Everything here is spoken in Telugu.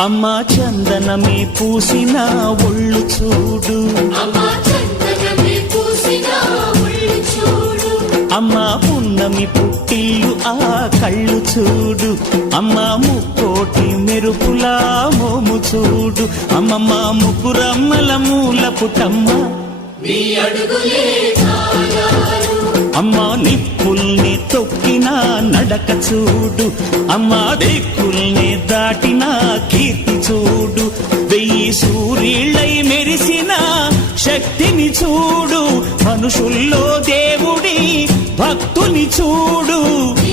అమ్మా చందనమే పూసిన ఒళ్ళు చూడు, అమ్మా పున్నమి పుట్టిల్లు ఆ కళ్ళు చూడు, అమ్మా ముక్కోటి మెరుపులా మోము చూడు, అమ్మమ్మ ముగ్గురమ్మల మూల పుటమ్మ అమ్మా నిప్పుల్ని తొక్కిన నడక చూడు, అమ్మా దిక్కుల్ని దాటిన కీర్తి చూడు, 1000 సూర్యుళ్ళై మెరిసిన శక్తిని చూడు, మనుషుల్లో దేవుడి భక్తుని చూడు.